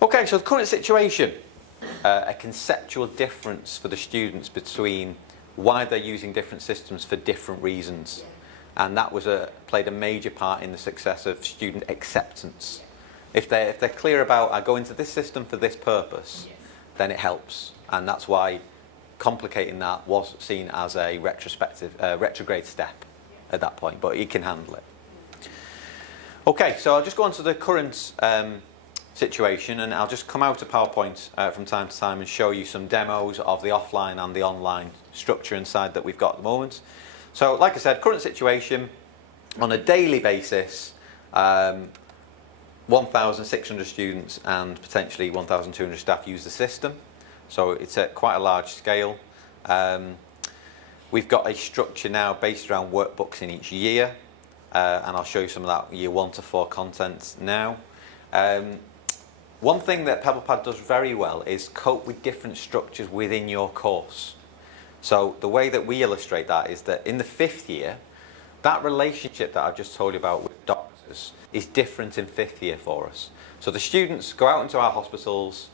Okay, so the current situation, a conceptual difference for the students between why they're using different systems for different reasons. And that was played a major part in the success of student acceptance. If they're clear about, I go into this system for this purpose, then it helps. And that's why complicating that was seen as a retrograde step at that point, but he can handle it. Okay, so I'll just go on to the current situation, and I'll just come out of PowerPoint from time to time and show you some demos of the offline and the online structure inside that we've got at the moment. So like I said, current situation, on a daily basis, 1,600 students and potentially 1,200 staff use the system. So it's at quite a large scale. We've got a structure now based around workbooks in each year, and I'll show you some of that year 1 to 4 content now. One thing that PebblePad does very well is cope with different structures within your course. So the way that we illustrate that is that in the 5th year, that relationship that I've just told you about with doctors is different in 5th year for us. So the students go out into our hospitals,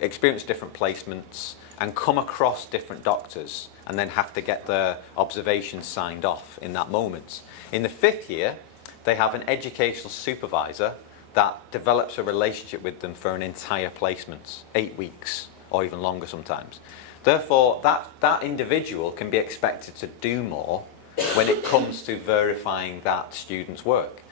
experience different placements, and come across different doctors, and then have to get their observations signed off in that moment. In the 5th year, they have an educational supervisor that develops a relationship with them for an entire placement, 8 weeks or even longer sometimes. Therefore, that individual can be expected to do more when it comes to verifying that student's work.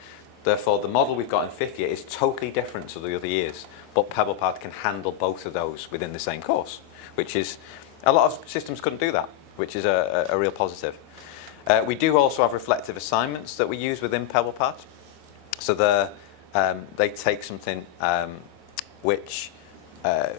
Therefore, the model we've got in 5th year is totally different to the other years, but PebblePad can handle both of those within the same course, which is, a lot of systems couldn't do that, which is a real positive. We do also have reflective assignments that we use within PebblePad. So they take something which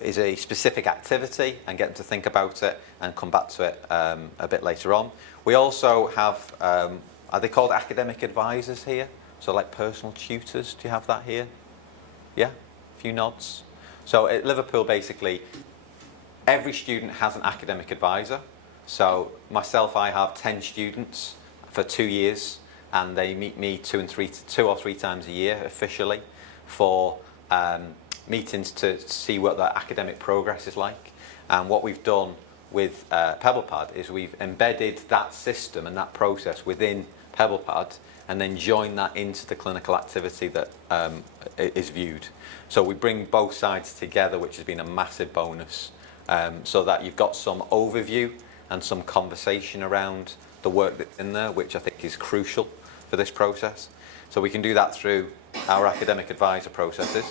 is a specific activity and get them to think about it and come back to it a bit later on. We also have, are they called academic advisors here? So like personal tutors, do you have that here? Yeah, a few nods. So at Liverpool, basically, every student has an academic advisor. So myself, I have 10 students for 2 years, and they meet me 2 or 3 times a year officially for meetings to see what their academic progress is like. And what we've done with PebblePad is we've embedded that system and that process within PebblePad and then join that into the clinical activity that is viewed. So we bring both sides together, which has been a massive bonus, so that you've got some overview and some conversation around the work that's in there, which I think is crucial for this process. So we can do that through our academic advisor processes.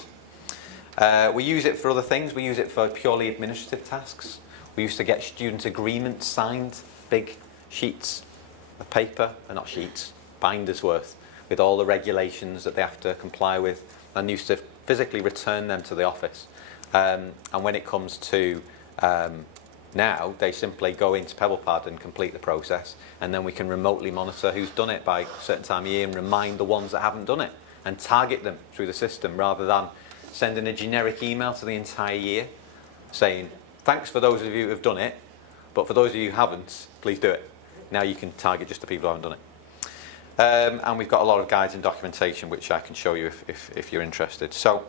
We use it for other things. We use it for purely administrative tasks. We used to get student agreements signed, big sheets of paper, not sheets, binders worth, with all the regulations that they have to comply with, and used to physically return them to the office. And when it comes to now, they simply go into PebblePad and complete the process, and then we can remotely monitor who's done it by a certain time of year and remind the ones that haven't done it and target them through the system rather than sending a generic email to the entire year saying, thanks for those of you who have done it, but for those of you who haven't, please do it. Now you can target just the people who haven't done it. And we've got a lot of guides and documentation which I can show you if you're interested. So